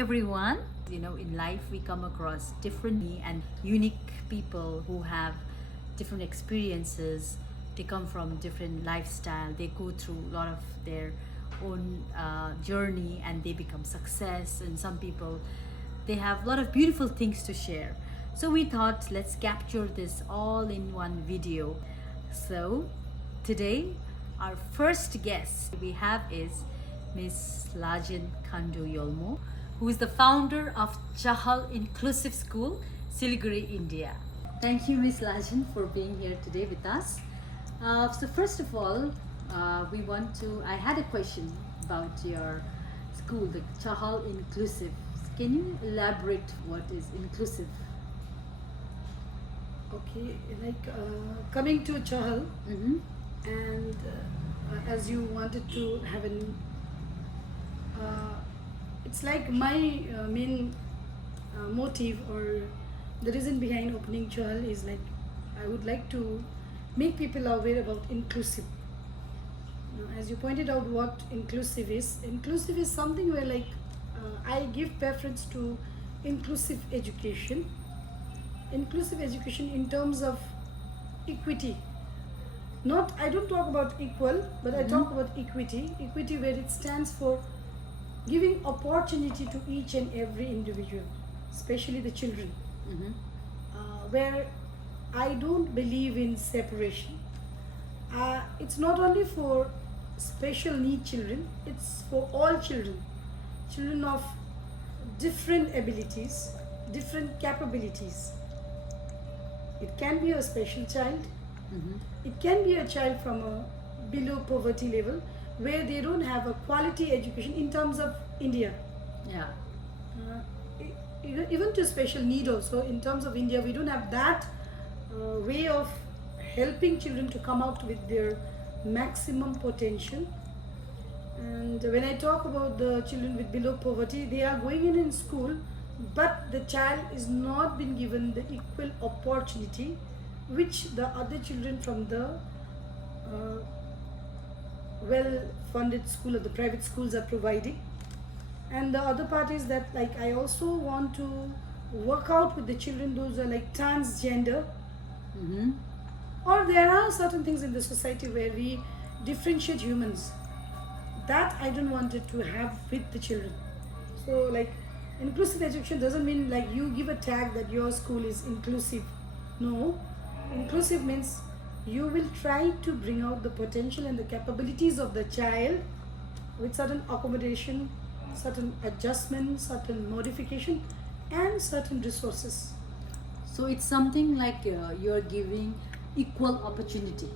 everyone. In life we come across different and unique people who have different experiences. They come from different lifestyle. They go through a lot of their own journey and they become success. And some people, they have a lot of beautiful things to share. So we thought, let's capture this all in one video. So today, our first guest we have is Miss Lajan Khandu Yolmo, who is the founder of Chahal Inclusive School, Siliguri, India. Thank you, Miss Lajan, for being here today with us. So first of all, I had a question about your school, the Chahal Inclusive. Can you elaborate what is inclusive? Okay, coming to Chahal, Mm-hmm. and as you wanted to have it's like my main motive or the reason behind opening Chahal is like I would like to make people aware about inclusive. As you pointed out, what inclusive is something where I give preference to inclusive education. Inclusive education in terms of equity. I don't talk about equal, but I talk about equity. Equity where it stands for giving opportunity to each and every individual, especially the children. Mm-hmm. Where I don't believe in separation. It's not only for special need children, it's for all children. Children of different abilities, different capabilities. It can be a special child. Mm-hmm. It can be a child from a below poverty level where they don't have a quality education in terms of India. Yeah. Even to special need also, in terms of India, we don't have that way of helping children to come out with their maximum potential. And when I talk about the children with below poverty, they are going in school, but the child is not been given the equal opportunity which the other children from the well-funded school or the private schools are providing. And the other part is that I also want to work out with the children those are transgender. Mm-hmm. Or there are certain things in the society where we differentiate humans. That I don't want it to have with the children. So inclusive education doesn't mean you give a tag that your school is inclusive. No, inclusive means you will try to bring out the potential and the capabilities of the child with certain accommodation, certain adjustment, certain modification and certain resources. So it's something like you're giving equal opportunity.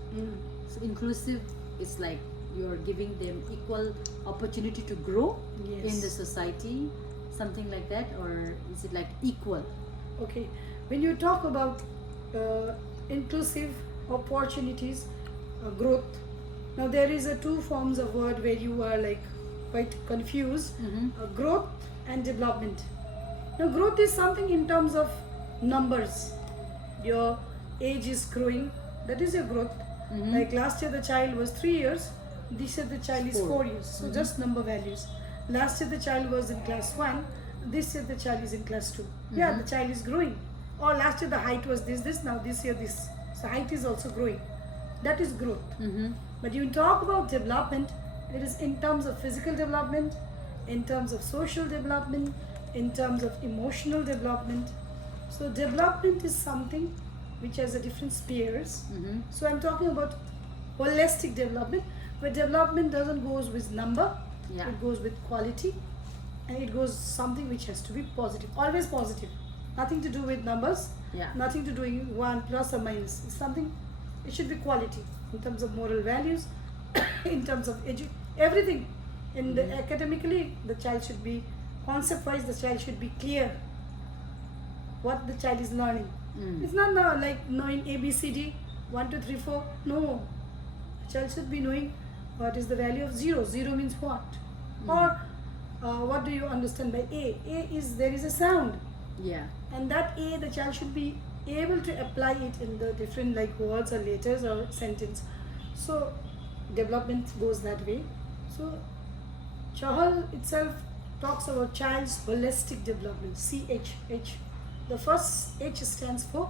So inclusive is like you're giving them equal opportunity to grow in the society, something like that, or is it like equal? Okay, when you talk about inclusive opportunities, growth, now there is a two forms of word where you are quite confused. Growth and development. Now growth is something in terms of numbers. Your age is growing, that is your growth. Like last year the child was 3 years, this year the child is 4 years. So just number values. Last year the child was in class 1, this year the child is in class 2. Yeah, the child is growing. Or last year the height was this, now this year this. So height is also growing. That is growth. But you talk about development, it is in terms of physical development, in terms of social development, in terms of emotional development. So development is something which has a different spheres. So I'm talking about holistic development, where development doesn't goes with number, it goes with quality, and it goes something which has to be positive, always positive, nothing to do with numbers, nothing to do with one plus or minus. It's something, it should be quality in terms of moral values, in terms of everything. In the academically, the child should be concept wise, the child should be clear what the child is learning. It's not now knowing ABCD 1 2 3 4. No, the child should be knowing what is the value of 0. 0 means what, or what do you understand by A? A is there is a sound. And that A, the child should be able to apply it in the different words or letters or sentence. So development goes that way. So Chahal itself talks about child's holistic development, CHH. The first H stands for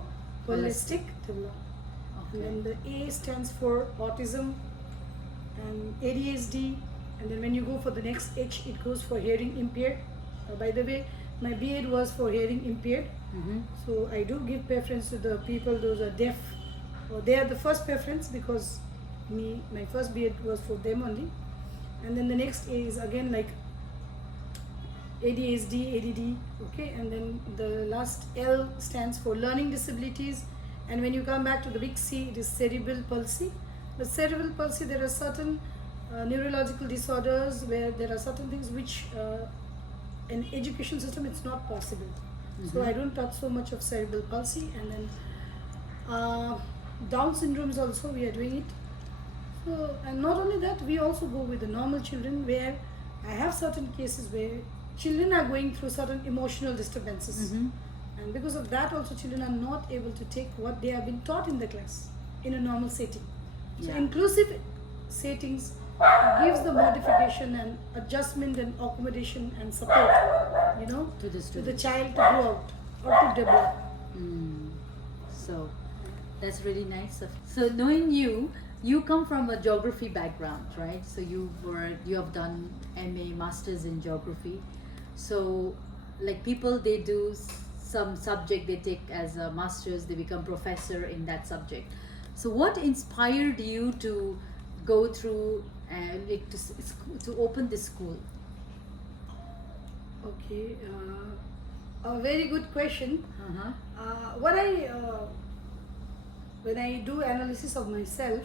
holistic development. Okay. And then the A stands for autism and ADHD. And then when you go for the next H, it goes for hearing impaired. By the way, my B.Ed was for hearing impaired. Mm-hmm. So I do give preference to the people those are deaf. Or they are the first preference because my first B.Ed was for them only. And then the next A is again like ADHD, ADD, okay, and then the last L stands for learning disabilities, and when you come back to the big C, it is cerebral palsy. The cerebral palsy, there are certain neurological disorders where there are certain things which in education system it's not possible. So I don't touch so much of cerebral palsy, and then Down syndromes also we are doing it. So, and not only that, we also go with the normal children where I have certain cases where children are going through certain emotional disturbances. And because of that also children are not able to take what they have been taught in the class in a normal setting. So Yeah. inclusive settings gives the modification and adjustment and accommodation and support, you know, To the to the students. child to grow out or to develop. So that's really nice. So knowing you, you come from a geography background, right? So you have done MA, Masters in Geography. So like people, they do some subject they take as a Masters, they become professor in that subject. So what inspired you to go through like to open this school? Okay, a very good question. What when I do analysis of myself,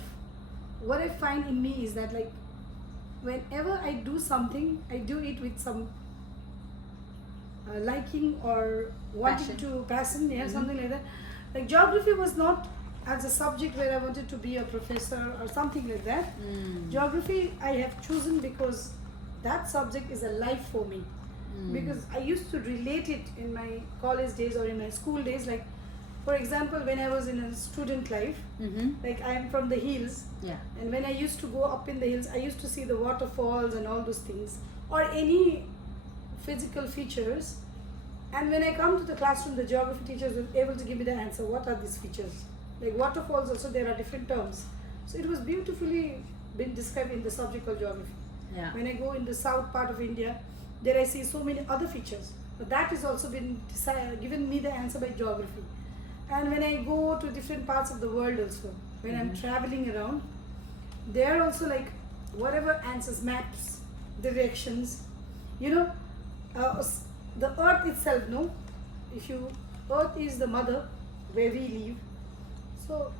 what I find in me is that like whenever I do something, I do it with some liking or wanting to passion, yeah, something like that. Like geography was not as a subject where I wanted to be a professor or something like that. Geography I have chosen because that subject is a life for me. Because I used to relate it in my college days or in my school days. Like, for example, when I was in a student life, like I am from the hills, Yeah. and when I used to go up in the hills, I used to see the waterfalls and all those things, or any physical features. And when I come to the classroom, the geography teachers were able to give me the answer. What are these features? Like waterfalls, also there are different terms. So it was beautifully been described in the subject of geography. Yeah. When I go in the south part of India, there I see so many other features. But that has also been given me the answer by geography. And when I go to different parts of the world also, when I'm traveling around, there also like whatever answers, maps, directions, you know, the earth itself, no? Earth is the mother where we live. So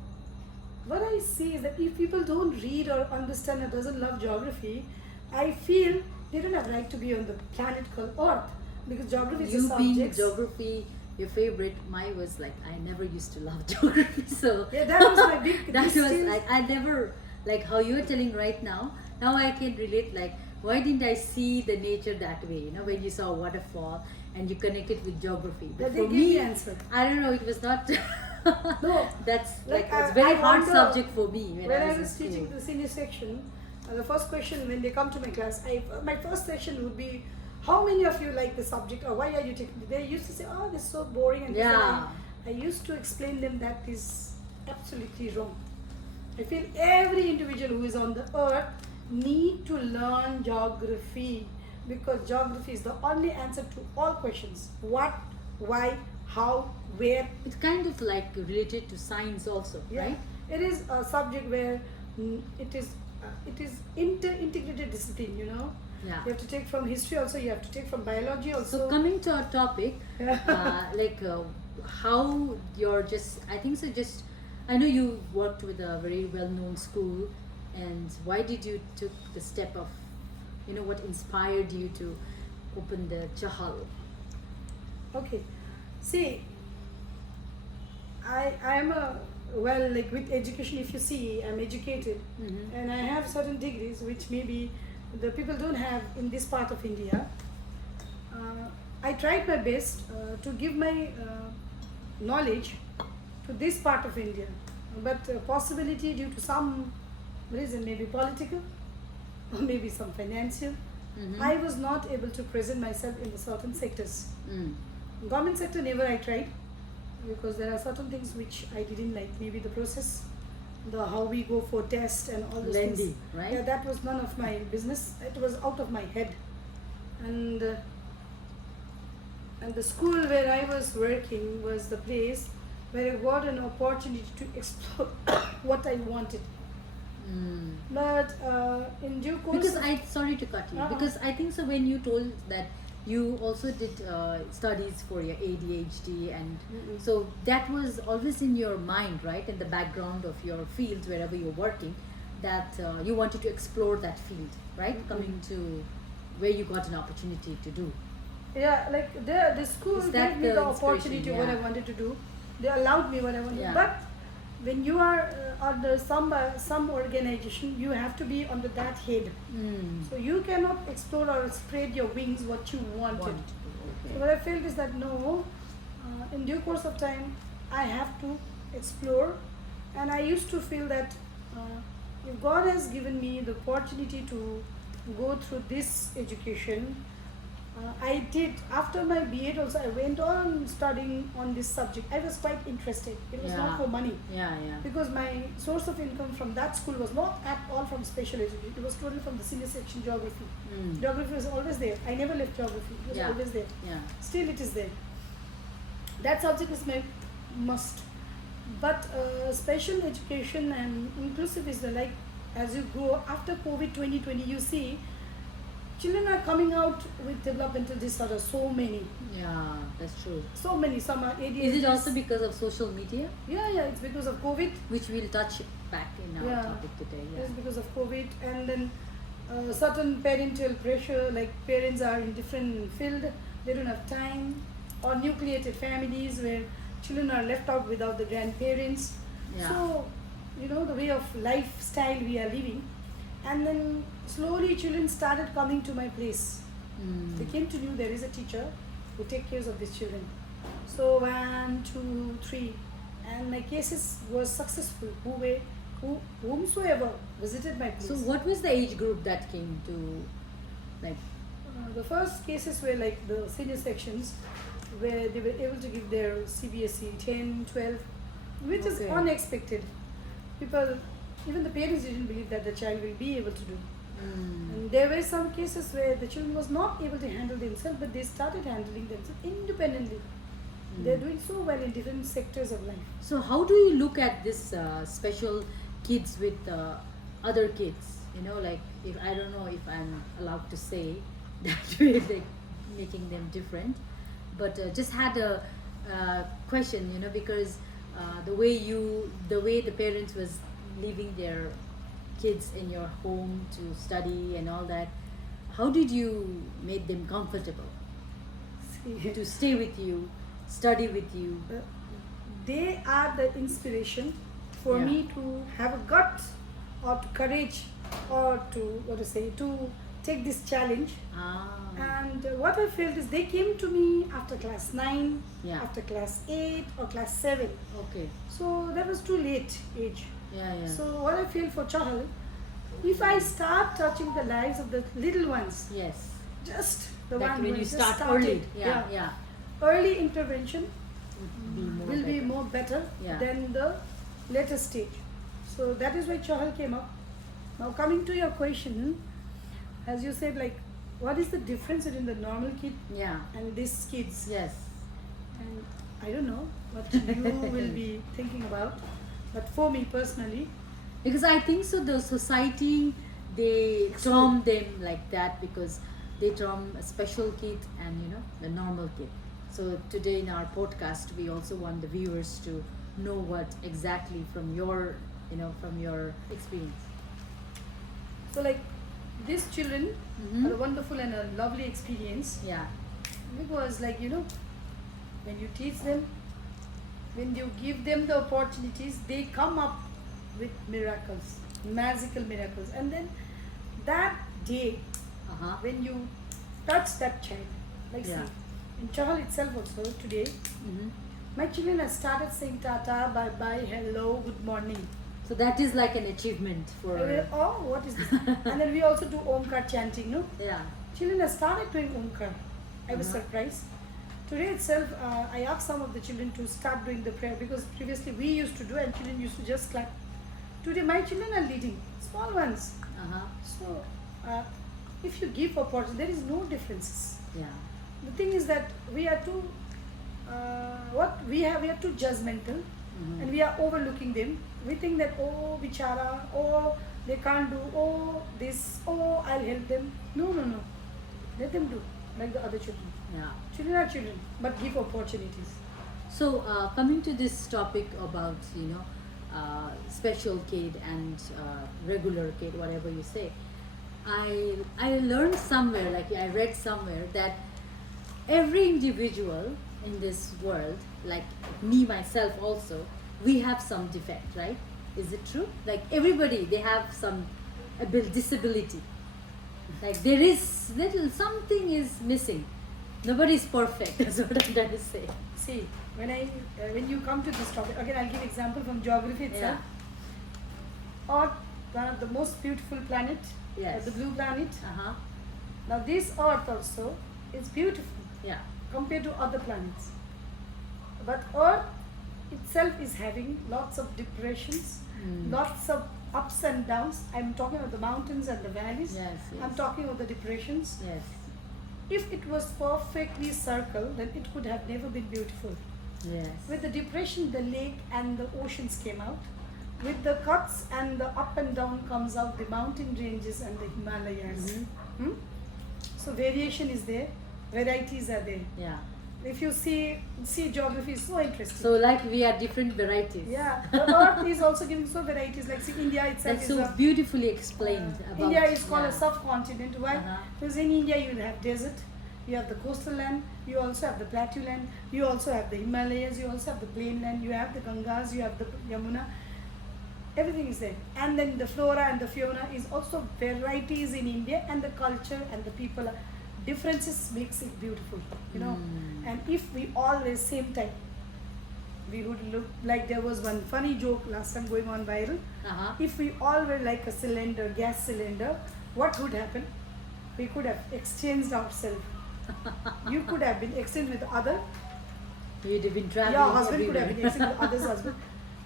what I see is that if people don't read or understand or doesn't love geography, I feel they don't have right to be on the planet called Earth, because geography is a You being subject. geography your favorite, mine was like I never used to love geography. So Yeah, that was my big. that was still- like I never, like how you're telling right now. Now I can relate. Like why didn't I see the nature that way? You know, when you saw a waterfall and you connect it with geography. Yeah, But they for gave me, the answer. I don't know. It was not. No, That's like, it's very I hard wonder subject for me when When I I was was in teaching school. the senior section, the first question when they come to my class, my first section would be, how many of you like the subject or why are you taking it? They used to say, oh, this is so boring. And this and Yeah. I used to explain them that is absolutely wrong. I feel every individual who is on the earth need to learn geography, because geography is the only answer to all questions. What, why, how, where. It's kind of like related to science also, Yeah. right? It is a subject where it is integrated discipline, you know. Yeah. You have to take from history also, you have to take from biology also. So coming to our topic, how you're I think so just, I know you worked with a very well-known school, and why did you took the step of, you know, what inspired you to open the Chahal? Okay. See, I am like with education, if you see, I'm educated and I have certain degrees which maybe the people don't have in this part of India. I tried my best to give my knowledge to this part of India, but possibility due to some reason, maybe political or maybe some financial, I was not able to present myself in the certain sectors. Mm. Government sector never I tried, because there are certain things which I didn't like. Maybe the process, the how we go for test and all those Lengthy, things. right? Yeah, that was none of my business. It was out of my head. And the school where I was working was the place where I got an opportunity to explore what I wanted. Mm. But in due course, Because sorry to cut you, Uh-huh. because I think so when you told that you also did studies for your ADHD, and so that was always in your mind, right, in the background of your field wherever you're working, that you wanted to explore that field, right, coming to where you got an opportunity to do. yeah, like the school Is that gave me the the inspiration? opportunity what I Yeah. wanted to do. They allowed me what I wanted. Yeah. But when you are under some organization, you have to be under that head. Mm. So you cannot explore or spread your wings what you wanted. Want to do, So okay. what I felt is that no, in due course of time, I have to explore, and I used to feel that if God has given me the opportunity to go through this education, I did. After my B.Ed also, I went on studying on this subject. I was quite interested. It was Yeah. not for money, Yeah, yeah. because my source of income from that school was not at all from special education. It was totally from the senior section geography. Mm. Geography was always there. I never left geography. It was Yeah. always there. Yeah. Still it is there. That subject is my must. But special education and inclusive is the like, as you go after COVID 2020, you see children are coming out with developmental disorders. So many, Yeah, that's true. so many. Some are ADHD. Is it also because of social media, Yeah, it's because of COVID. which we'll touch back in our Yeah. topic today? Yeah. It's because of COVID, and then certain parental pressure. Like parents are in different field, they don't have time, or nucleated families where children are left out without the grandparents. Yeah. So, the way of lifestyle we are living, and then slowly children started coming to my place. Mm. They came to know there is a teacher who take care of these children. So 1, 2, 3, and my cases was successful. Whomsoever visited my place. So, what was the age group that came to, like, The first cases were like the senior sections, where they were able to give their CBSE 10, 12, which is Okay. unexpected. People, even the parents didn't believe that the child will be able to do. mm, And there were some cases where the children was not able to handle themselves, but they started handling themselves independently. They're doing so well in different sectors of life. so how do you look at this special kids with other kids? Like, if I don't know if I'm allowed to say that way, like making them different, but just had a question, because the way the parents was leaving their kids in your home to study and all that, how did you make them comfortable See, to stay with you, study with you? they are the inspiration for Yeah. me to have a gut or to courage or to to take this challenge. And what I felt is they came to me after class 9, Yeah. after class 8 or class 7. Okay. So that was too late age. Yeah. So what I feel for Chahal, if I start touching the lives of the little ones, Yes. just the Like one when who you just start started, early. Yeah. early intervention Would be more will be better. more better Yeah. than the later stage. So that is why Chahal came up. Now coming to your question, as you said, like what is the difference between the normal kid Yeah. and these kids? Yes. And I don't know what you will be thinking about, but for me personally, Because I think so the society, they term them like that because they term a special kid and the normal kid. So today in our podcast we also want the viewers to know what exactly from your experience. so like these children Mhm. are a wonderful and a lovely experience, Yeah. because like when you teach them, when you give them the opportunities, they come up with miracles, magical miracles. And then that day Uh-huh. when you touch that child, like Yeah. see, in Chahal itself also today, Mhm. my children have started saying tata, bye bye, hello, good morning. So that is like an achievement for Oh, what is this? And then we also do Omkar chanting, no? yeah. children have started doing Omkar. I was Uh-huh. surprised. Today itself, I asked some of the children to start doing the prayer because previously we used to do and children used to just clap. Today my children are leading, small ones. Uh-huh. So, if you give opportunity, there is no differences. Yeah. The thing is that we are too, we are too judgmental, Mhm. and we are overlooking them. We think that, oh, bichara, oh, they can't do, oh, this, oh, I'll help them. No, no, no. Let them do like the other children. Yeah. Children are children, but give opportunities. So coming to this topic about special kid and regular kid, whatever you say, I learned somewhere, like I read somewhere, that every individual in this world, like me myself also, we have some defect, right? Is it true? Like everybody, they have some disability. Like there is little something is missing. Nobody is perfect. That's what I'm trying to say. See, when you come to this topic, again I'll give example from geography itself. Earth, one of the most beautiful planet, Yes. the blue planet. Uh-huh. Now this Earth also is beautiful Yeah. compared to other planets. But Earth itself is having lots of depressions, Mm. lots of ups and downs. I'm talking about the mountains and the valleys. Yes, yes. I'm talking about the depressions. Yes. If it was perfectly circled, then it could have never been beautiful. Yes. With the depression, the lake and the oceans came out. With the cuts and the up and down comes out the mountain ranges and the Himalayas. Mhm. Hmm? So variation is there, varieties are there. Yeah. If you see geography is so interesting. So like we are different varieties. Yeah, the earth is also giving so varieties. Like see, India itself That's is so a, beautifully explained about. India is called a yeah. subcontinent. Why? Uh-huh. Because in India you will have desert, you have the coastal land, you also have the plateau land, you also have the Himalayas, you also have the plain land, you have the Gangas, you have the Yamuna. Everything is there. And then the flora and the fauna is also varieties in India, and the culture and the people are differences makes it beautiful, you know. Mm. And if we always same time, we would look like there was one funny joke last time going on viral. Uh-huh. If we all were like a cylinder, gas cylinder, what would happen? We could have exchanged ourselves. You could have been exchanged with other. You'd have been traveling. Your husband could everywhere. have been exchanged with other's husband.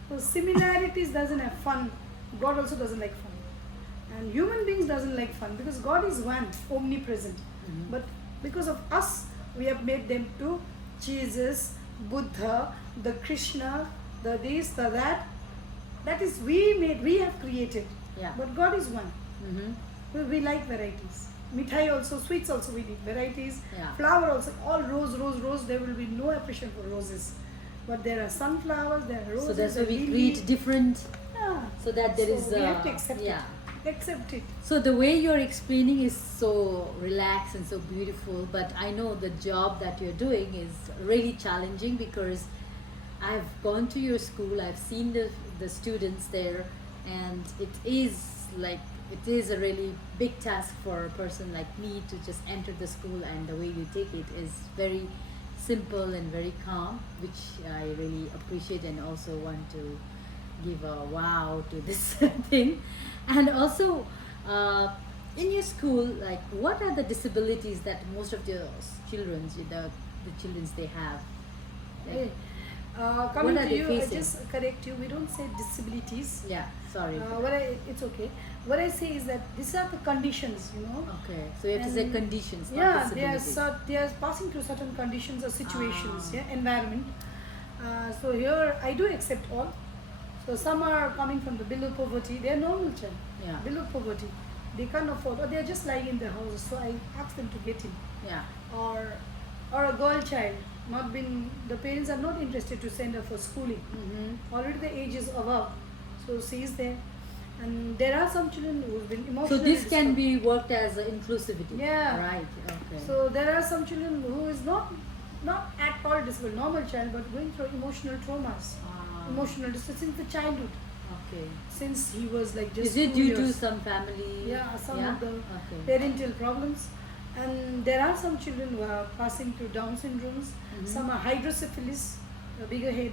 So similarities doesn't have fun. God also doesn't like fun. And human beings doesn't like fun because God is one, omnipresent. Mhm. But because of us, we have made them to Jesus, Buddha, the Krishna, the this, the that. That is we have created. Yeah. But God is one. Mm-hmm. We like varieties. Mithai also, sweets also we need varieties. Yeah. Flower also, all rose. There will be no appreciation for roses. But there are sunflowers, there are roses. So that's why we lily. create different. Yeah. So that there So is. we have to accept yeah. it. Accept it. So the way you're explaining is so relaxed and so beautiful, but I know the job that you're doing is really challenging because I've gone to your school, I've seen the students there, and it is a really big task for a person like me to just enter the school, and the way you take it is very simple and very calm, which I really appreciate and also want to give a wow to this thing. And also in your school, like what are the disabilities that most of the children's they have? Like, Hey, coming what are to they you, facing? I just correct you. We don't say disabilities. yeah, sorry. It's okay. What I say is that these are the conditions, you know. Okay, so you have to say And conditions, not Yeah, disabilities. they are passing through certain conditions or situations, Ah. environment. So here I do accept all. So some are coming from the below poverty. They are normal child. Yeah. Below poverty, they can't afford, or they are just lying in their houses. So I ask them to get in. Yeah. Or a girl child, not been the parents are not interested to send her for schooling. Mm-hmm. Already the age is above, so she is there. And there are some children who've been So emotionally this can disturbed. be worked as a inclusivity. Yeah. Right. Okay. So there are some children who is not at all disabled, normal child, but going through emotional traumas, Ah, emotional distress since the childhood, okay. since he was like just Is it 2 due to years. some family? Yeah, some yeah? of the Okay. parental problems. And there are some children who are passing through Down syndromes. Mhm. Some are hydrocephalus, a bigger head,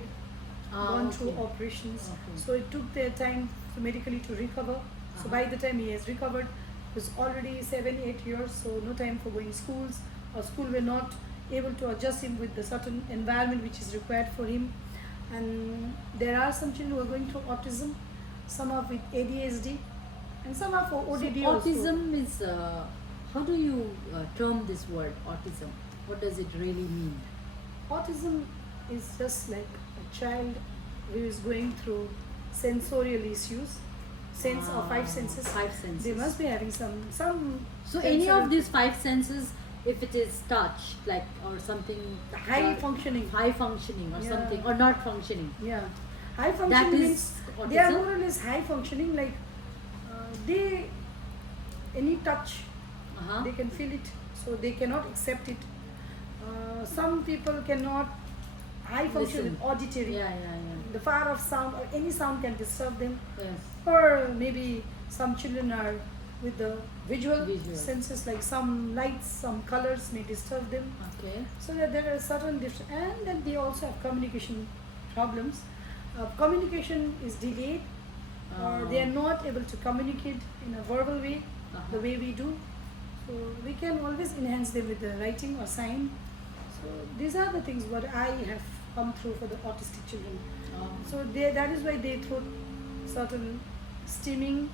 gone through okay. operations. Okay. So it took their time medically to recover. So Uh-huh. by the time he has recovered, was already 7 8 years, so no time for going schools, or school were not able to adjust him with the certain environment which is required for him. And there are some children who are going through autism, some are with ADHD, and some are for ODD So also. autism is, how do you term this word, autism? What does it really mean? Autism is just like a child who is going through sensorial issues, sense or five senses. Five senses. They must be having some So any sensory- of these five senses, if it is touch, like, or something high functioning. high functioning or Yeah. something, or not functioning, Yeah, high that functioning is means they are autism? more or less high functioning. Like they, any touch, Uh-huh. they can feel it, so they cannot accept it. Some people cannot high function Listen. with auditory. Yeah. The far off sound or any sound can disturb them. Yes. Or maybe some children are with the visual Visual. senses, like some lights, some colors may disturb them. Okay. So that there are certain different, and then they also have communication problems. Communication is delayed, or they are not able to communicate in a verbal way, the way we do. So we can always enhance them with the writing or sign. So these are the things what I have come through for the autistic children. So that is why they throw certain steaming,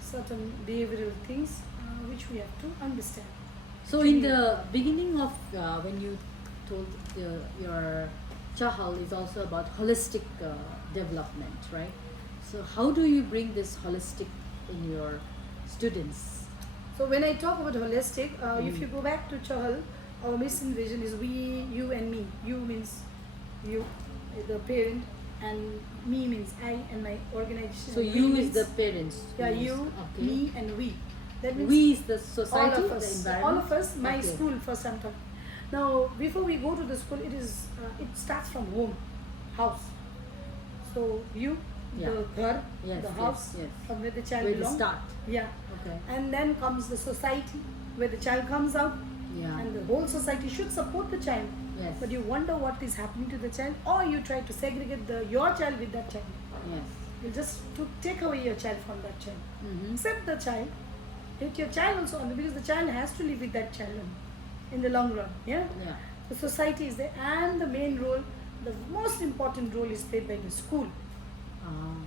certain behavioral things which we have to understand. So in the beginning of when you told your Chahal is also about holistic development, right? So how do you bring this holistic in your students? So when I talk about holistic, if you go back to Chahal, our mission vision is we, you and me. You means you, the parent, and me means I and my organization. So We you is means- the parents. Yeah, who is- you, okay. me, and we. That means We is the all society, of the us. environment. All of us. My Okay. school first I'm talking. Now, before we go to the school, it starts from home, house. So you, Yeah. the ghar, Yes, the house, yes. from where the child Where we belongs. start. Yeah. Okay. And then comes the society, where the child comes out, Yeah. and the whole society should support the child. Yes. But you wonder what is happening to the child, or you try to segregate your child with that child. Yes. You just take away your child from that child. Mm-hmm. Accept the child, take your child also on, because the child has to live with that child in the long run. Yeah. Yeah. The society is there, and the main role, the most important role is played by the school.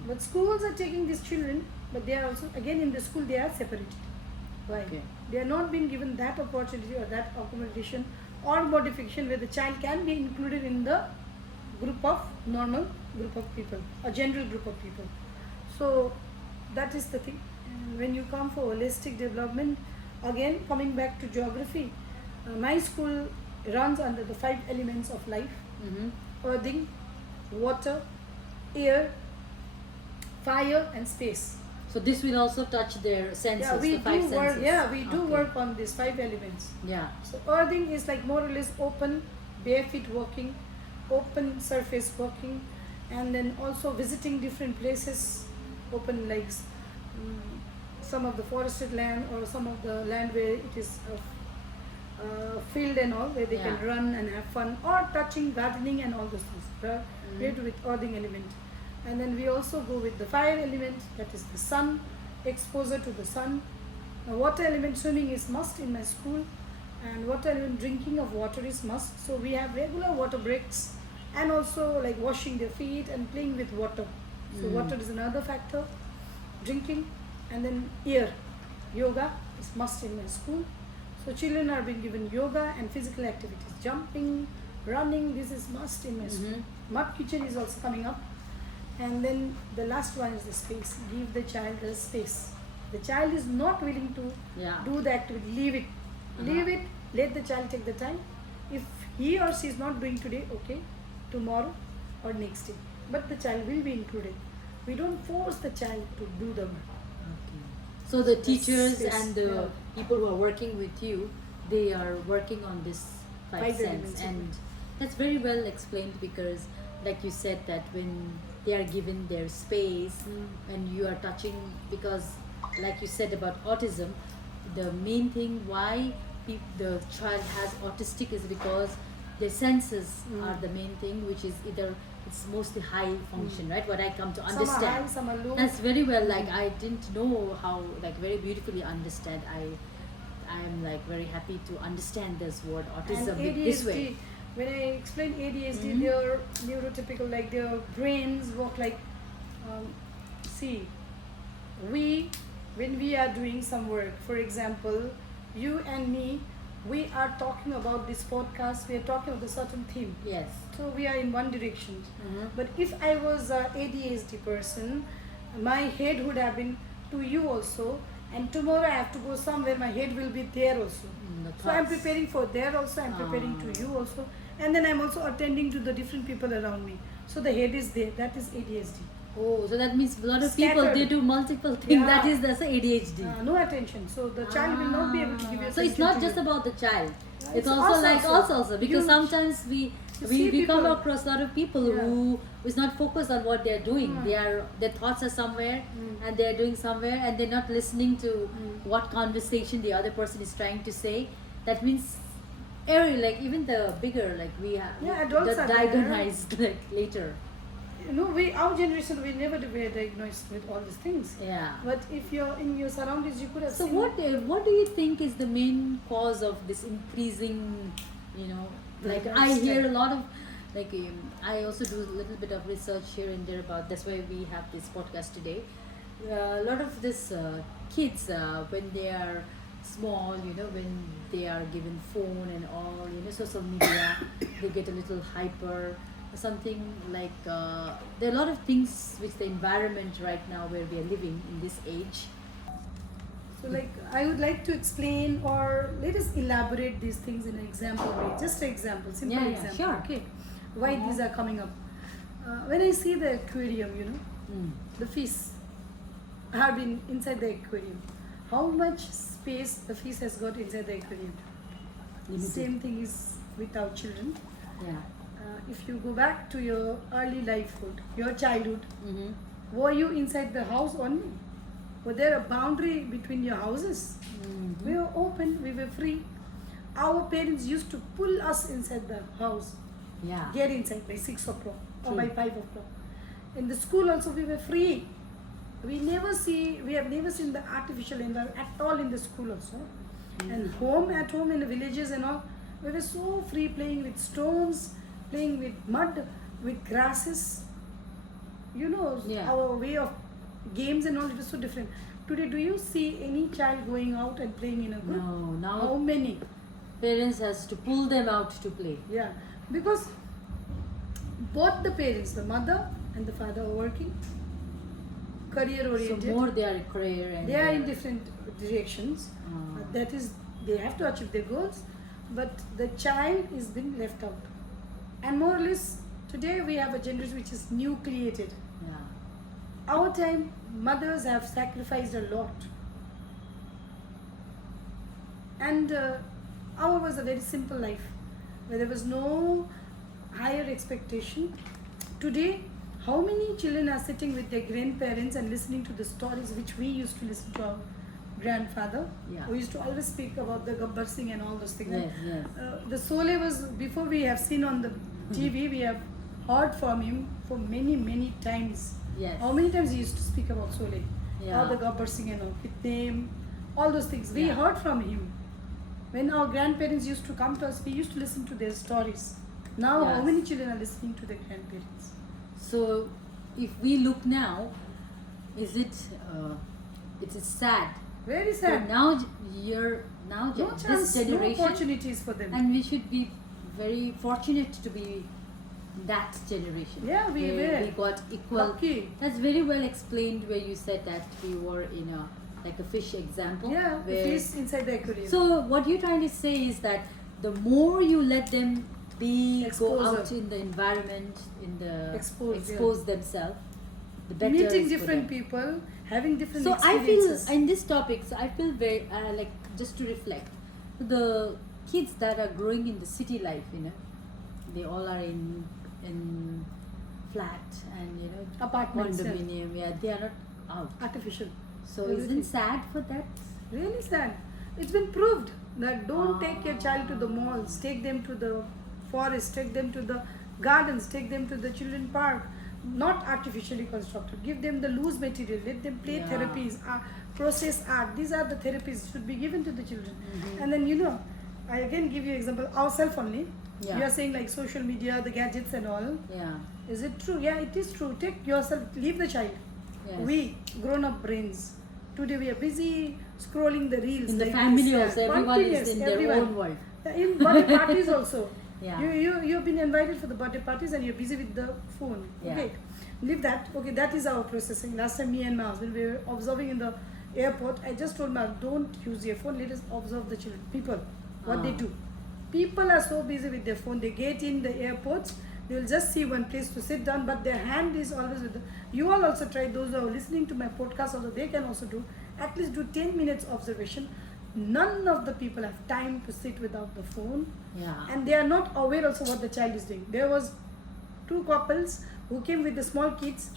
But schools are taking these children, but they are also again in the school they are separated. Why? Okay. They are not being given that opportunity or that accommodation or modification where the child can be included in the normal group of people, a general group of people. So that is the thing. And when you come for holistic development, again coming back to geography, my school runs under the 5 elements of life: Mm-hmm. earthing, water, air, fire, and space. So this will also touch their senses, Yeah, we the do 5 work. senses. Yeah, we do Okay. work on these 5 elements. Yeah. So earthing is like more or less open, bare feet walking, open surface walking, and then also visiting different places, open legs, some of the forested land or some of the land where it is field and all, where they can Yeah. run and have fun, or touching, gardening and all those things. Right? We do with earthing element. And then we also go with the fire element, that is the sun, exposure to the sun. Now, water element, swimming is must in my school, and water element, drinking of water is must. So we have regular water breaks, and also like washing their feet and playing with water. So water is another factor. Drinking, and then air, yoga is must in my school. So children are being given yoga and physical activities, jumping, running. This is must in my school. Mud kitchen is also coming up. And then the last one is the space. Give the child the space. The child is not willing to Yeah. do the activity. Leave it. Leave it. Let the child take the time. If he or she is not doing today, okay, tomorrow or next day. But the child will be included. We don't force the child to do the work. Okay. So the teachers space, and the yeah. people who are working with you, they are working on this 5 5 sense, elements, and that's very well explained, because like you said that when they are given their space and you are touching, because like you said about autism, the main thing why the child has autistic is because their senses are the main thing, which is either it's mostly high function, right? What I come to Some are understand. high, some are low. That's very well. Like I didn't know how like very beautifully understand. I'm like very happy to understand this word And autism in ADHD, this way. when I explain ADHD, Mhm. they're neurotypical, like their brains work like, see, we, when we are doing some work, for example, you and me, we are talking about this podcast, we are talking about a certain theme. Yes. So we are in one direction. Mhm. But if I was a ADHD person, my head would have been to you also, and tomorrow I have to go somewhere, my head will be there also. The So I'm thoughts. preparing for there also, I'm preparing to you also, and then I'm also attending to the different people around me. So the head is there, that is ADHD. Oh, so that means a lot of people Scattered. they do multiple things. Yeah. That is that's ADHD. No attention. So the child will not be able to give you So it's attention not to just you. about the child. Yeah, It's it's also us like also. us also because You- sometimes you we see come people- across a lot of people Yeah. who is not focused on what they're doing. Mm. Their thoughts are somewhere Mm. and they're doing somewhere and they're not listening to Mm. what conversation the other person is trying to say. That means every like even the bigger like we have Yeah, adults the are there. diagnosed like later. Our generation, we never were diagnosed with all these things. Yeah. But if you're in your surroundings, you could have So seen. what do you think is the main cause of this increasing, like I hear a lot of, like I also do a little bit of research here and there about, that's why we have this podcast today. A lot of this kids, when they are small, when they are given phone and all, social media, they get a little hyper, something like, there are a lot of things which the environment right now where we are living in this age. So, like, I would like to explain, or let us elaborate these things in an example way. Just an example, simple Yeah, example. sure. Okay. Why Uh-huh. these are coming up? When I see the aquarium, the fish have been inside the aquarium. How much space the fish has got inside the aquarium? Limited. Same thing is with our children. Yeah. If you go back to your early lifehood, your childhood, Mm-hmm. were you inside the house only? Was there a boundary between your houses? Mm-hmm. We were open, we were free. Our parents used to pull us inside the house, Yeah. get inside by 6 o'clock or True. by 5 o'clock. In the school also we were free. We have never seen the artificial environment at all in the school also. And at home in the villages and all, we were so free, playing with stones, playing with mud, with grasses. Yeah. Our way of games and all, it was so different. Today, do you see any child going out and playing in a group? No, now How many? parents has to pull them out to play. Yeah, because both the parents, the mother and the father, are working, career So oriented. more they are career and They are in different directions. Ah. That is, they have to achieve their goals, but the child is being left out. And more or less, today we have a generation which is new created. Yeah. Our time, mothers have sacrificed a lot. And our was a very simple life, where there was no higher expectation. Today, how many children are sitting with their grandparents and listening to the stories which we used to listen to our grandfather? Yeah. We used to always speak about the Gabbar Singh and all those things. Yes, yes. The Sole was, before we have seen on the TV, we have heard from him for many, many times. Yes. How many times he used to speak about Sole? Yeah. Or the Gabbar Singh and all, with name, all those things. We Yeah. heard from him. When our grandparents used to come to us, we used to listen to their stories. Now, how Yes. many children are listening to their grandparents? So if we look now, is it it is sad. Very So sad. now No this chance, no generation, opportunities for them. and we should be very fortunate to be that generation. Yeah, we where were. we got equal. Lucky. That's very well explained where you said that we were in a like a fish example. Yeah, the where- fish inside the aquarium. So what you're trying to say is that the more you let them go Exposure. out in the environment, Exposed, expose themselves, the better. Meeting is for different them. people, having different So I feel experiences. in this topic, so I feel very like just to reflect, the kids that are growing in the city life, they all are in flat and Apartments, yeah. condominium. Yeah, they are not out. Artificial. So Everything. isn't sad for that? Really sad. It's been proved that don't take your Ah. child to the malls, take them to the forest, take them to the Gardens, take them to the children park, not artificially constructed. Give them the loose material. Let them play Yeah. therapies, process art. These are the therapies should be given to the children. Mhm. And then I again give you example ourselves only. Yeah. You are saying like social media, the gadgets and all. Yeah. Is it true? Yeah, it is true. Take yourself, leave the child. Yes. We grown up brains. Today we are busy scrolling the reels. In the like family this, also, everyone is continuous, in their everyone. own world. In birthday parties also. Yeah. You've been invited for the birthday parties and you're busy with the phone. Yeah. Okay. Leave that. Okay, that is our processing. Last time me and my husband we were observing in the airport. I just told my don't use your phone. Let us observe the children. People, what they do. People are so busy with their phone. They get in the airports. They will just see one place to sit down, but their hand is always with the. You all also try. Those who are listening to my podcast also, they can also do. At least do 10 minutes observation. None of the people have time to sit without the phone. Yeah. And they are not aware also what the child is doing. There was 2 couples who came with the small kids.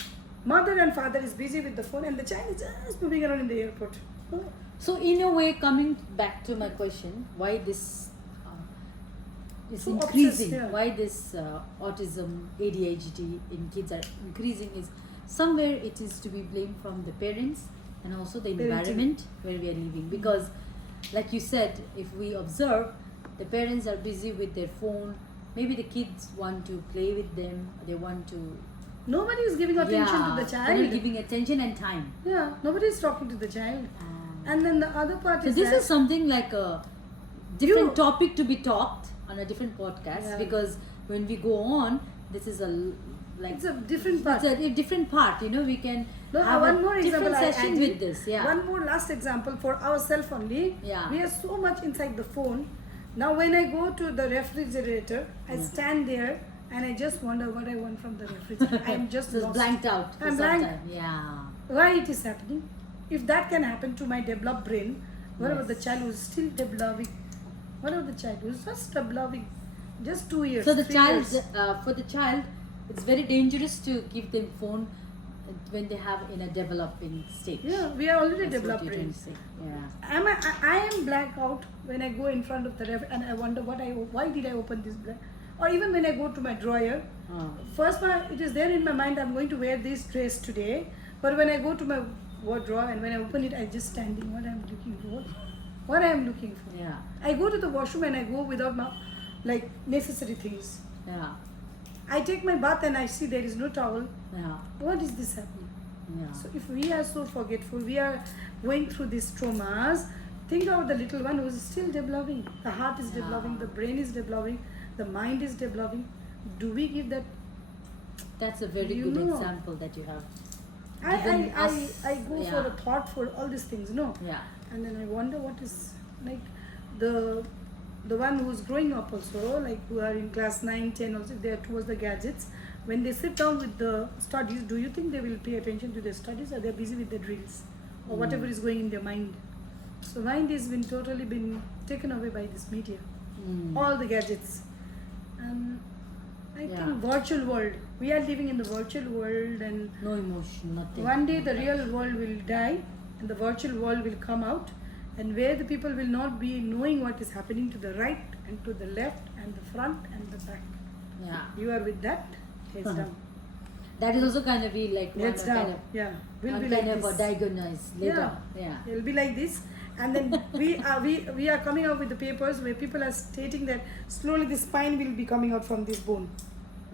Mother and father is busy with the phone and the child is just moving around in the airport. Oh, So in a way, coming back to my question, why this is So increasing? obsessed, yeah. Why this autism, ADHD in kids are increasing is somewhere it is to be blamed from the parents and also the Parenting. environment where we are living. Because, like you said, if we observe, the parents are busy with their phone. Maybe the kids want to play with them. They want to. nobody is giving attention to the They're child. not giving attention and time. Yeah, nobody is talking to the child. And then the other part So is this that is something like a different You- topic to be talked on a different podcast, Yeah. because when we go on, this is like it's a different part. It's a different part. We can No, have one a more different example I session added. with this. Yeah. One more last example for ourselves only. Yeah. We are so much inside the phone. Now when I go to the refrigerator, I Yeah. stand there and I just wonder what I want from the refrigerator. I am just So it's lost. blanked out for I'm some blank. time. Yeah. Why it is happening? If that can happen to my developed brain, what about the Yes. child who's still developing? What about the child who's just developing? Just 2 years. So the 3 child, years. for the child, it's very dangerous to give them phone when they have in a developing stage. Yeah, we are already That's what developed you're trying to brains. say. Yeah. I am black out when I go in front of the ref and I wonder why did I open this black, or even when I go to my drawer. Oh. First part it is there in my mind I'm going to wear this dress today, but when I go to my wardrobe and when I open it I just standing what I'm looking for, what I am looking for. Yeah. I go to the washroom and I go without my like necessary things. Yeah. I take my bath and I see there is no towel. Yeah. What is this happening? Yeah. So if we are so forgetful, we are going through these traumas, think about the little one who is still developing. The heart is Yeah. developing, the brain is developing, the mind is developing. Do we give that? That's a very You good know. example that you have. I Given us, go yeah. for a thought for all these things, no? Yeah. And then I wonder what is like the one who's growing up also, like who are in class 9, 10 also, they are towards the gadgets. When they sit down with the studies, do you think they will pay attention to their studies or they're busy with their drills or whatever is going in their mind? So mind has been totally been taken away by this media, all the gadgets. And I Yeah. think virtual world, we are living in the virtual world, and No emotion, nothing. one day the real world will die and the virtual world will come out, and where the people will not be knowing what is happening to the right and to the left and the front and the back. Yeah. You are with that? Heads Uh-huh. down. That is also kind of be like one Heads kind down. of Yeah. We'll one be kind like of a this. diagonized later. Yeah. It'll be like this. And then we are coming out with the papers where people are stating that slowly the spine will be coming out from this bone.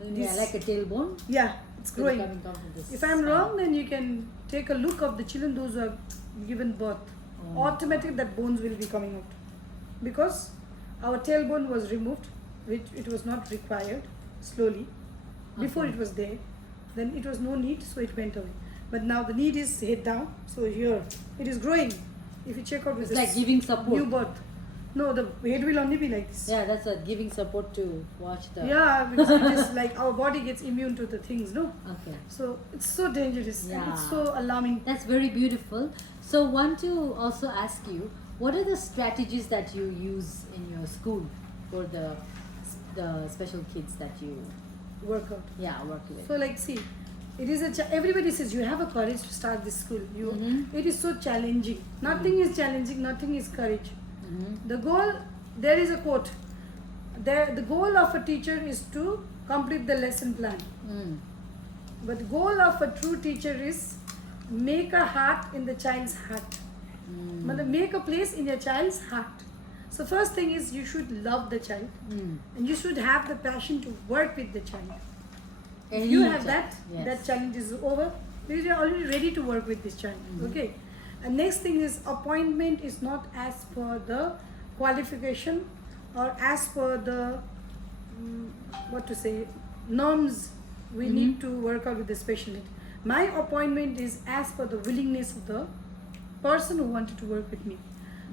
Yeah, This- like a tailbone. Yeah, it's Will growing. come from this If I'm spine. wrong, then you can take a look of the children those who are given birth. Oh. Automatically that bones will be coming out. Because our tailbone was removed, which it was not required, slowly. Before Okay. it was there, then it was no need, so it went away. But now the need is head down, so here it is growing. If you check out with It's like this giving support. new birth. No, the head will only be like this. Yeah, that's a giving support to watch the. Yeah, because it is like our body gets immune to the things, no? Okay. So it's so dangerous. And Yeah. it's so alarming. That's very beautiful. So want to also ask you, what are the strategies that you use in your school for the special kids that you Workout. work with? So like see, it is everybody says you have a courage to start this school. Mhm. It is so challenging. Nothing is challenging. Nothing is courage. Mhm. The goal, there is a quote. The goal of a teacher is to complete the lesson plan. But the goal of a true teacher is make a heart in the child's heart. Make a place in your child's heart. So first thing is you should love the child and you should have the passion to work with the child. If you have that, that challenge is over because you're already ready to work with this child. Okay. And next thing is appointment is not as per the qualification or as per the norms we need to work out with the special need. My appointment is as per the willingness of the person who wanted to work with me.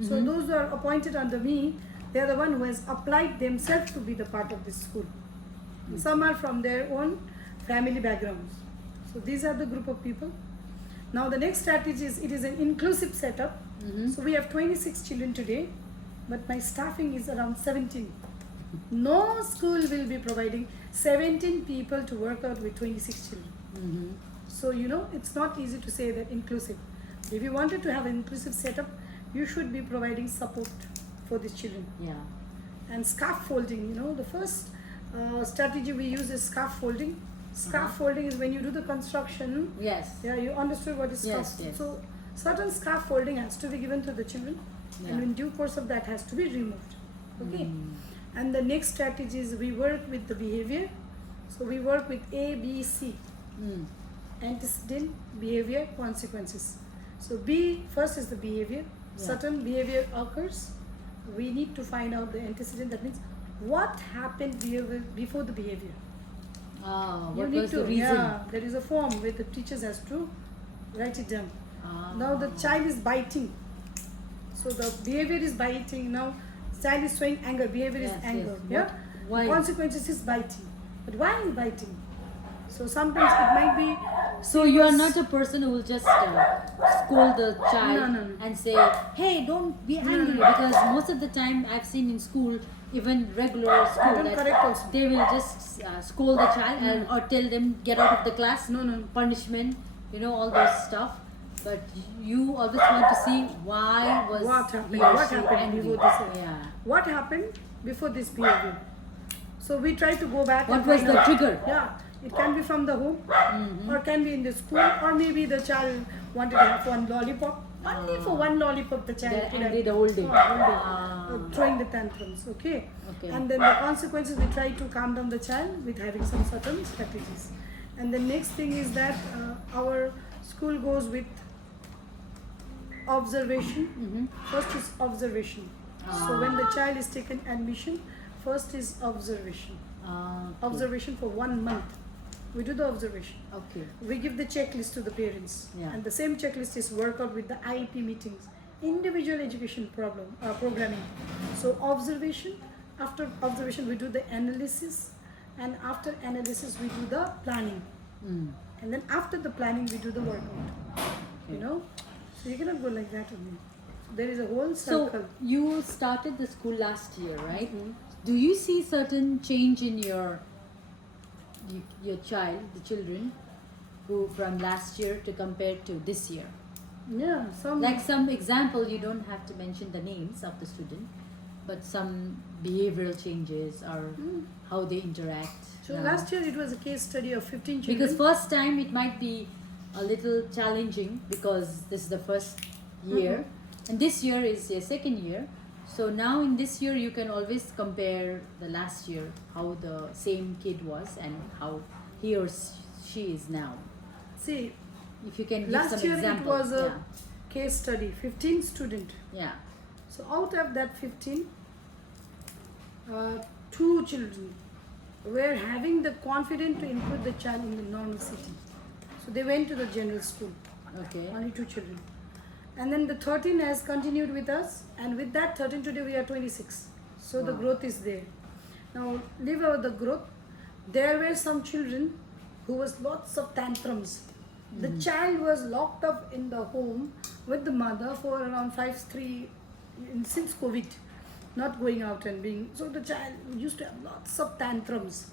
So those who are appointed under me, they are the one who has applied themselves to be the part of this school. Some are from their own family backgrounds. So these are the group of people. Now the next strategy is it is an inclusive setup. So we have 26 children today, but my staffing is around 17. No school will be providing 17 people to work out with 26 children. So it's not easy to say that inclusive. If you wanted to have an inclusive setup, you should be providing support for these children. And scaffolding, the first strategy we use is scaffolding. Scaffolding is when you do the construction. You understood what is scaffolding. So certain scaffolding has to be given to the children, and in due course of that has to be removed. Okay. And the next strategy is we work with the behavior. So we work with A, B, C. Antecedent, behavior, consequences. So B first is the behavior. Certain behavior occurs. We need to find out the antecedent. That means what happened before the behavior. What was the reason? There is a form where the teachers has to write it down. Now the child is biting. So the behavior is biting. Now child is showing anger. Behavior is anger. Why? Consequences is biting. But why is biting? So sometimes it might be. So you are not a person who will just scold the child and say, "Hey, don't be angry," because most of the time I've seen in school, even regular school, that they will just scold the child or tell them get out of the class, punishment, all those stuff. But you always want to see why was what happened angry. Before this. What happened before this behavior? So we try to go back. What was the trigger? It can be from the home, or can be in the school, or maybe the child wanted to have one lollipop. Only for one lollipop the child could angry the whole day. Throwing the tantrums. Okay. And then the consequences, we try to calm down the child with having some certain strategies. And the next thing is that our school goes with observation. First is observation. So when the child is taken admission, first is observation. Observation for 1 month. We do the observation. We give the checklist to the parents, and the same checklist is worked out with the IEP meetings, individual education programming. So observation. After observation, we do the analysis, and after analysis, we do the planning, and then after the planning, we do the workout. So you cannot go like that only. So there is a whole circle. So you started the school last year, right? Do you see certain change in your child, the children, who from last year to compared to this year? Some example, you don't have to mention the names of the student, but some behavioral changes or how they interact. So last year it was a case study of 15 children. Because first time it might be a little challenging because this is the first year, and this year is your second year. So now in this year you can always compare the last year, how the same kid was and how he or she is now. See, if you can give last some year examples. It was a case study, 15 students. So out of that 15, 2 children were having the confidence to include the child in the normal city. So they went to the general school. Only 2 children. And then the 13 has continued with us, and with that 13 today we are 26. So the growth is there. Now leave out the growth. There were some children who was lots of tantrums. The child was locked up in the home with the mother for around 5-3 since COVID, not going out and being. So the child used to have lots of tantrums,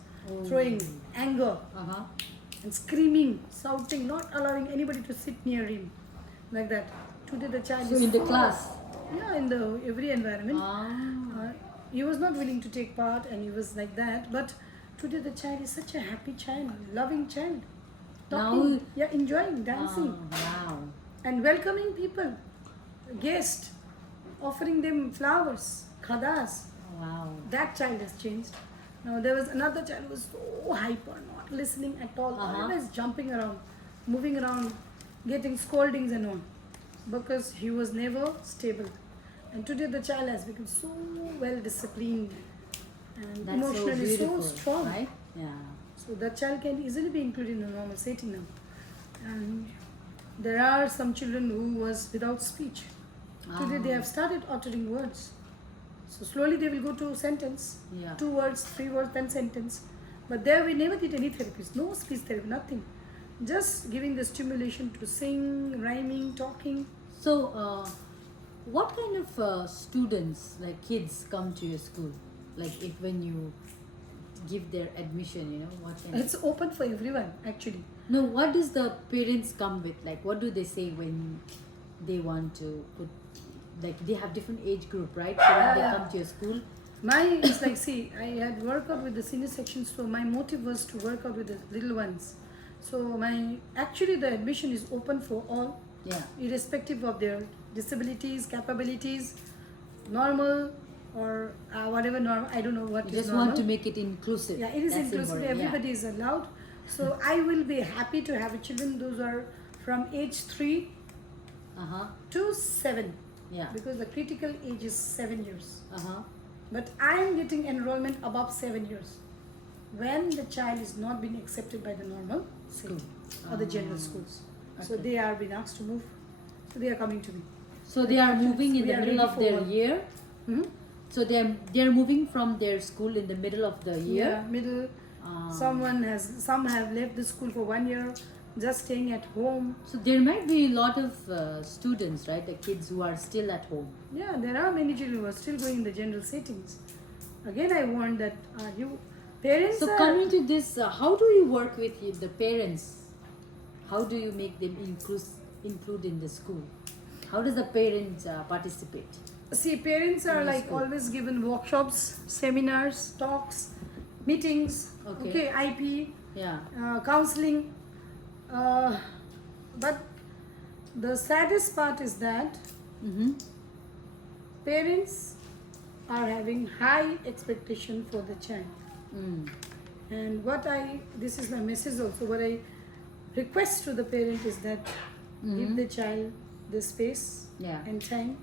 throwing anger and screaming, shouting, not allowing anybody to sit near him, like that. Today the child is in the class. In the every environment. He was not willing to take part, and he was like that. But Today the child is such a happy child, loving child. Now- Talking, yeah, enjoying, dancing, Wow. and welcoming people, guests, offering them flowers, khadas. Wow. That child has changed. Now there was another child who was so hyper, not listening at all, always jumping around, moving around, getting scoldings and all, because he was never stable. And today the child has become so well disciplined and That's so emotionally so beautiful, strong. right? Yeah. So that child can easily be included in a normal setting now. And there are some children who was without speech. Today they have started uttering words. So slowly they will go to sentence, Yeah. 2 words, 3 words, then sentence. But there we never did any therapies, no speech therapy, nothing. Just giving the stimulation to sing, rhyming, talking. So, what kind of students, like kids, come to your school? Like, if when you give their admission, what kind It's open for everyone actually. No, what does the parents come with? Like, what do they say when they want to put, like, they have different age group, right? So when they come to your school, Mine is like, see, I had worked out with the senior section, so my motive was to work out with the little ones. So actually the admission is open for all, yeah. irrespective of their disabilities, capabilities, normal or whatever normal. I don't know what You is just normal. want to make it inclusive. Yeah, it is That's inclusive. important, Everybody is allowed. So I will be happy to have children. Those are from age 3 Yeah. Uh-huh. to 7, Yeah. because the critical age is 7 years. Uh-huh. But I am getting enrollment above 7 years when the child is not being accepted by the normal setting or the general schools. So Okay. they are being asked to move. So they are coming to me. So they are moving in We the are middle ready of for their work. year. Hmm? So they're moving from their school in the middle of the year. Yeah, middle. Ah. Some have left the school for 1 year, just staying at home. So there might be a lot of students, right? The kids who are still at home. Yeah, there are many children who are still going in the general settings. Again, I warn that you parents. So coming to this, how do you work with the parents? How do you make them include in the school? How does the parents participate? See, parents are in the like school? always given workshops, seminars, talks, meetings. Okay. IP, Yeah. counseling. But the saddest part is that Mm-hmm. parents are having high expectation for the child. Mm. And this is my message also, what I request to the parent is that give the child the space Yeah. and time,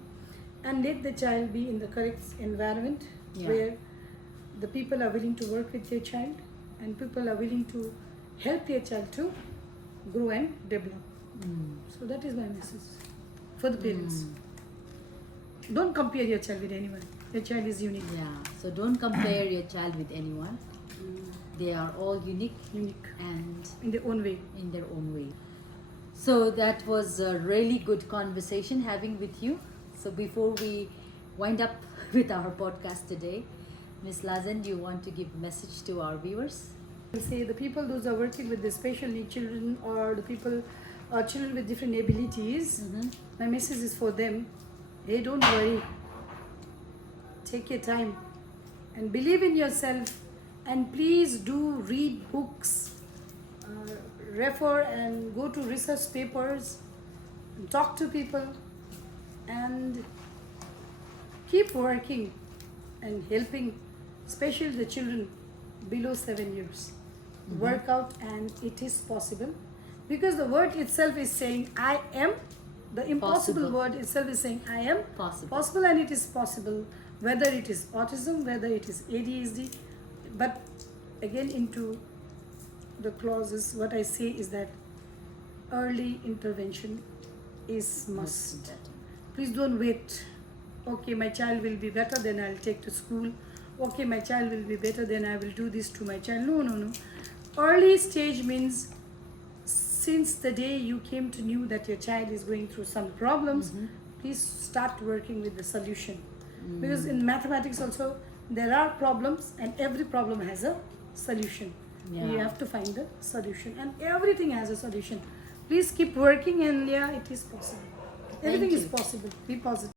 and let the child be in the correct environment Yeah. where the people are willing to work with their child and people are willing to help their child to grow and develop. Mm. So that is my message for the parents. Don't compare your child with anyone. Your child is unique. Yeah. So don't compare your child with anyone. They are all unique Unique and in their own way. in their own way. So that was a really good conversation having with you. So before we wind up with our podcast today, Miss Lazen, do you want to give a message to our viewers? I say the people those are working with the special need children or the people children with different abilities, my message is for them. Hey, don't worry. Take your time and believe in yourself, and please do read books, refer and go to research papers, and talk to people, and keep working and helping, especially the children below 7 years. Work out, and it is possible, because the word itself is saying I am. The impossible Possible. word itself is saying I am Possible. and it is possible, whether it is autism, whether it is ADHD. But again, into the clauses, what I say is that early intervention is must. Please don't wait. Okay, my child will be better, then I'll take to school. Okay, my child will be better, then I will do this to my child. No. Early stage means since the day you came to know that your child is going through some problems, please start working with the solution. Because in mathematics also, there are problems and every problem has a solution. Yeah. You have to find the solution, and everything has a solution. Please keep working, and yeah, it is possible. Everything is you. possible. Be positive.